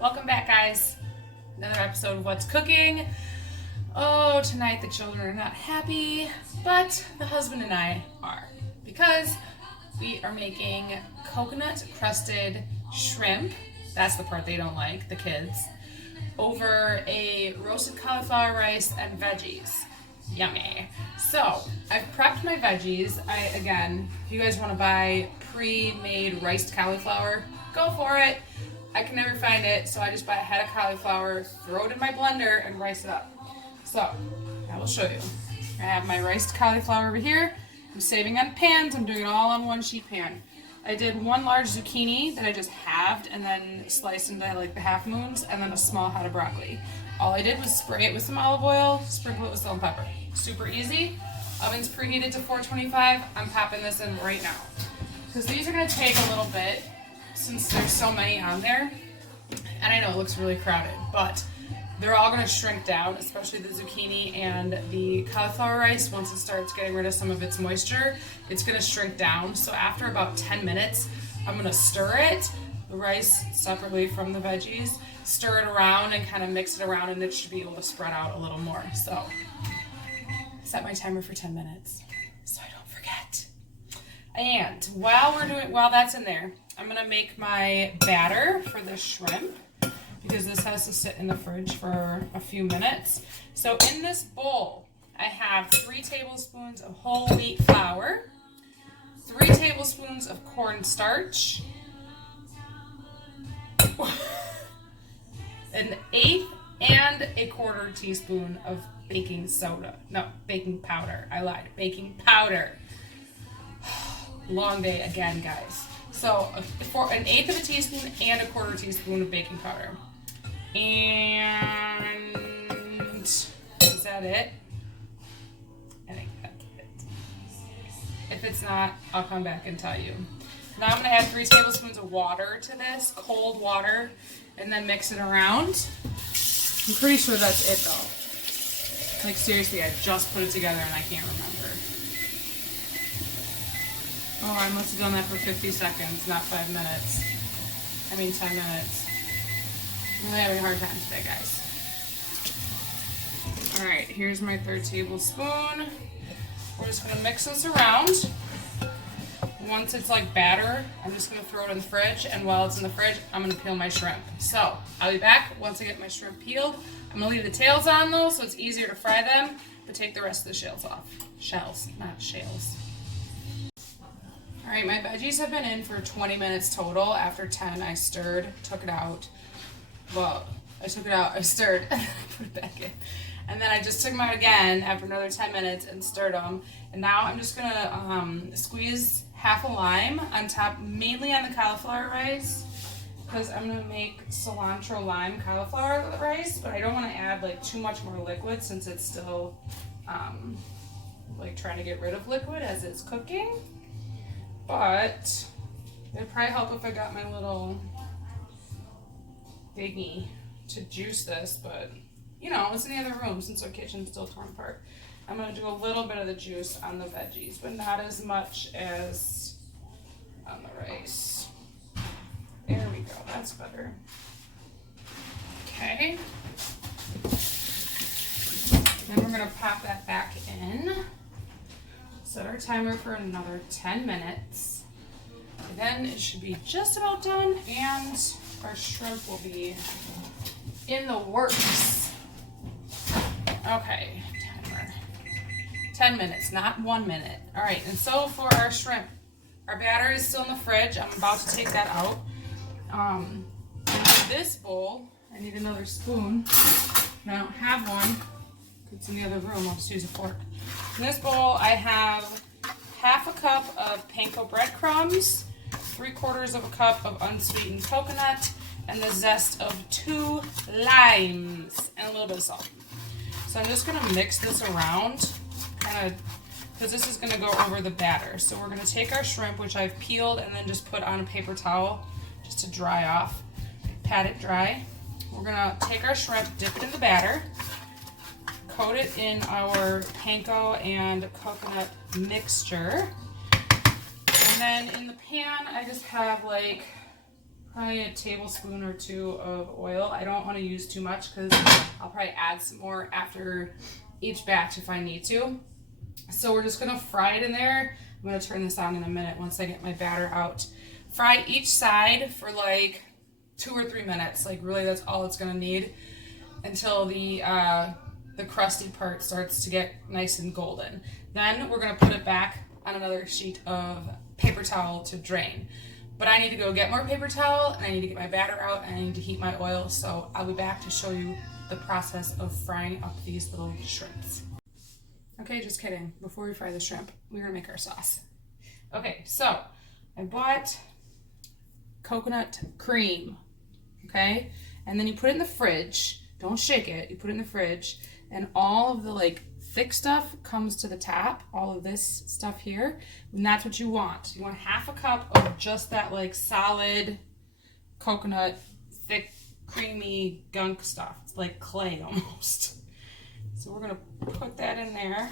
Welcome back, guys. Another episode of What's Cooking. Oh, tonight the children are not happy, but the husband and I are, because we are making coconut crusted shrimp. That's the part they don't like, the kids, over a roasted cauliflower rice and veggies. Yummy. So I've prepped my veggies. Again, if you guys want to buy pre-made riced cauliflower, go for it. I can never find it, so I just buy a head of cauliflower, throw it in my blender, and rice it up. So I will show you. I have my riced cauliflower over here. I'm saving on pans. I'm doing it all on one sheet pan. I did one large zucchini that I just halved and then sliced into like the half moons, and then a small head of broccoli. All I did was spray it with some olive oil, sprinkle it with salt and pepper. Super easy. Oven's preheated to 425. I'm popping this in right now, because these are going to take a little bit since there's so many on there. And I know it looks really crowded, but they're all going to shrink down, especially the zucchini and the cauliflower rice. Once it starts getting rid of some of its moisture, it's going to shrink down. So after about 10 minutes, I'm going to stir it, the rice separately from the veggies, stir it around and kind of mix it around, and it should be able to spread out a little more. So set my timer for 10 minutes so I don't forget. And while that's in there, I'm going to make my batter for the shrimp, because this has to sit in the fridge for a few minutes. So in this bowl, I have 3 tablespoons of whole wheat flour, 3 tablespoons of cornstarch, an eighth and a quarter teaspoon of baking powder. I lied. Baking powder. Long day again, guys. So for an eighth of a teaspoon and a quarter teaspoon of baking powder. And is that it? I think that's it. If it's not, I'll come back and tell you. Now I'm going to add 3 tablespoons of water to this, cold water, and then mix it around. I'm pretty sure that's it though. Like seriously, I just put it together and I can't remember. Oh, I must have done that for 50 seconds, not 5 minutes. I mean 10 minutes. I'm really having a hard time today, guys. Alright, here's my 3rd tablespoon. We're just going to mix this around. Once it's like batter, I'm just going to throw it in the fridge, and while it's in the fridge, I'm going to peel my shrimp. So, I'll be back once I get my shrimp peeled. I'm going to leave the tails on though, so it's easier to fry them, but take the rest of the shells off. Shells, not shales. Alright, my veggies have been in for 20 minutes total. After 10, I stirred, took it out. Well, I took it out, I stirred, put it back in. And then I just took them out again after another 10 minutes and stirred them. And now I'm just going to squeeze half a lime on top, mainly on the cauliflower rice, because I'm going to make cilantro lime cauliflower rice, but I don't want to add like too much more liquid since it's still like trying to get rid of liquid as it's cooking. But it'd probably help if I got my little thingy to juice this, but you know, it's in the other room since our kitchen's still torn apart. I'm going to do a little bit of the juice on the veggies, but not as much as on the rice. There we go, that's better. Okay. Then we're going to pop that back in. Set our timer for another 10 minutes. And then it should be just about done, and our shrimp will be in the works. Okay, timer. 10 minutes, not 1 minute. All right, and so for our shrimp, our batter is still in the fridge. I'm about to take that out. And for this bowl, I need another spoon. And I don't have one. It's in the other room. I'll just use a fork. In this bowl, I have half a cup of panko breadcrumbs, 3/4 of a cup of unsweetened coconut, and the zest of 2 limes, and a little bit of salt. So I'm just going to mix this around, kind of, because this is going to go over the batter. So we're going to take our shrimp, which I've peeled, and then just put on a paper towel just to dry off, pat it dry. We're going to take our shrimp, dip it in the batter, coat it in our panko and coconut mixture. And then in the pan, I just have like probably a tablespoon or two of oil. I don't want to use too much because I'll probably add some more after each batch if I need to. So we're just gonna fry it in there. I'm gonna turn this on in a minute once I get my batter out. Fry each side for like 2 or 3 minutes. Like really, that's all it's gonna need until the crusty part starts to get nice and golden. Then we're gonna put it back on another sheet of paper towel to drain. But I need to go get more paper towel, and I need to get my batter out, and I need to heat my oil. So I'll be back to show you the process of frying up these little shrimps. Okay, just kidding. Before we fry the shrimp, we're gonna make our sauce. Okay, so I bought coconut cream, okay? And then you put it in the fridge. Don't shake it. You put it in the fridge, and all of the like thick stuff comes to the top, all of this stuff here, and that's what you want. You want half a cup of just that like solid coconut, thick, creamy gunk stuff. It's like clay almost. So we're gonna put that in there.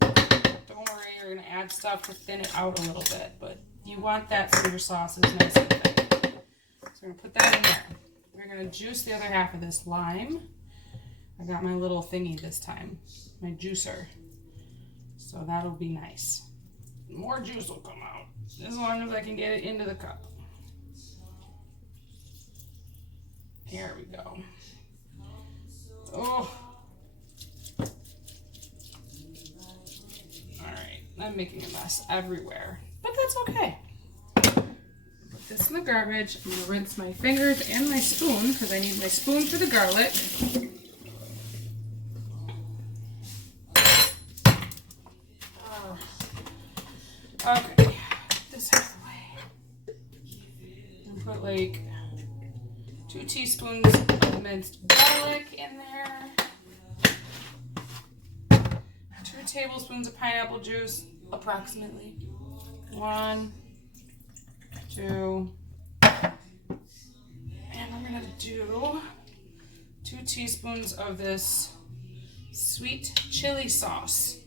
Don't worry, you're gonna add stuff to thin it out a little bit, but you want that so your sauce is nice and thick. So we're gonna put that in there. We're gonna juice the other half of this lime. I got my little thingy this time, my juicer. So that'll be nice. More juice will come out as long as I can get it into the cup. Here we go. Oh. Alright, I'm making a mess everywhere, but that's okay. Put this in the garbage. I'm gonna rinse my fingers and my spoon because I need my spoon for the garlic. Okay, this out of the way. And put like 2 teaspoons of minced garlic in there. 2 tablespoons of pineapple juice, approximately. 1, 2, and we're gonna do 2 teaspoons of this sweet chili sauce.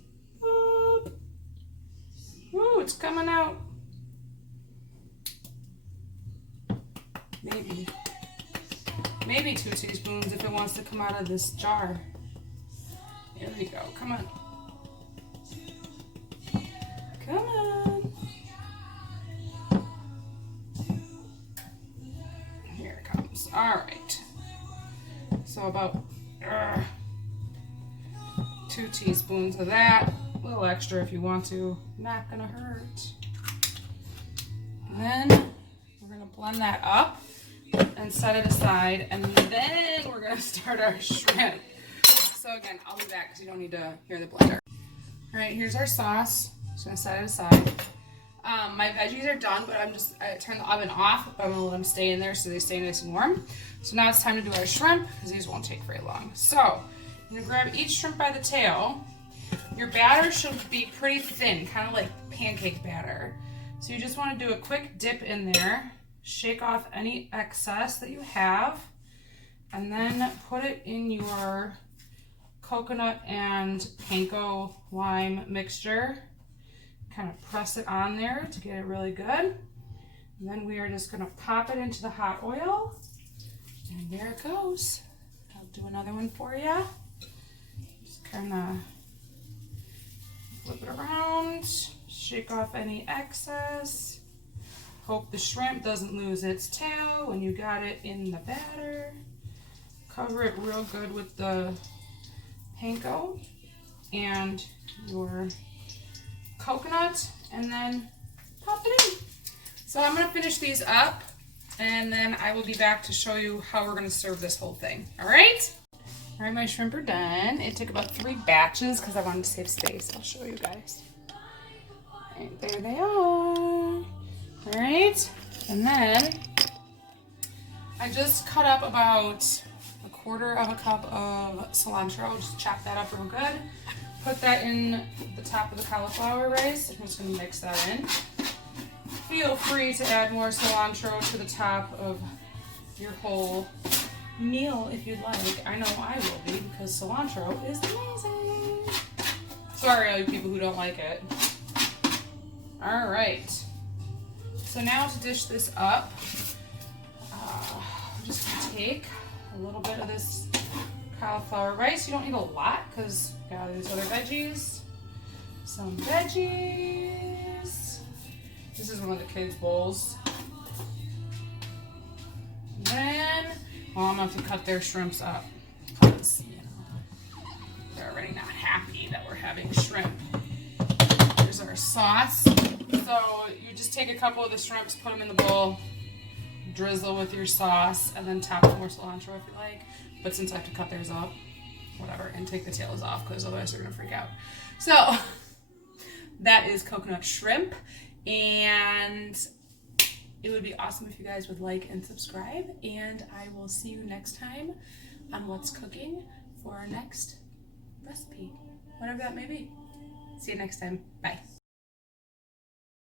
Ooh, it's coming out. Maybe 2 teaspoons if it wants to come out of this jar. Here we go. Come on. Come on. Here it comes. All right. So about 2 teaspoons of that. A little extra if you want to. Not gonna hurt. And then we're gonna blend that up and set it aside, and then we're gonna start our shrimp. So again, I'll be back because you don't need to hear the blender. All right, here's our sauce. Just gonna set it aside. My veggies are done, but I turned the oven off, but I'm gonna let them stay in there so they stay nice and warm. So now it's time to do our shrimp because these won't take very long. So I'm gonna grab each shrimp by the tail. Your batter should be pretty thin, kind of like pancake batter. So you just want to do a quick dip in there, shake off any excess that you have, and then put it in your coconut and panko lime mixture. Kind of press it on there to get it really good. And then we are just going to pop it into the hot oil, and there it goes. I'll do another one for you. Just kind of flip it around, shake off any excess. Hope the shrimp doesn't lose its tail when you got it in the batter. Cover it real good with the panko and your coconut, and then pop it in. So I'm gonna finish these up, and then I will be back to show you how we're gonna serve this whole thing. All right? All right, my shrimp are done. It took about 3 batches because I wanted to save space. I'll show you guys. And there they are. All right, and then I just cut up about 1/4 cup of cilantro. Just chop that up real good. Put that in the top of the cauliflower rice. I'm just gonna mix that in. Feel free to add more cilantro to the top of your whole meal if you'd like. I know I will be because cilantro is amazing. Sorry, all you people who don't like it. All right. So now to dish this up, take a little bit of this cauliflower rice. You don't need a lot because we got all these other veggies. Some veggies. This is one of the kids' bowls. And then, well, I'm going to have to cut their shrimps up because, you know, they're already not happy that we're having shrimp. Here's our sauce. So you just take a couple of the shrimps, put them in the bowl, drizzle with your sauce, and then top with more cilantro if you like. But since I have to cut theirs up, whatever, and take the tails off because otherwise they're going to freak out. So that is coconut shrimp, and it would be awesome if you guys would like and subscribe, and I will see you next time on What's Cooking for our next recipe, whatever that may be. See you next time. Bye.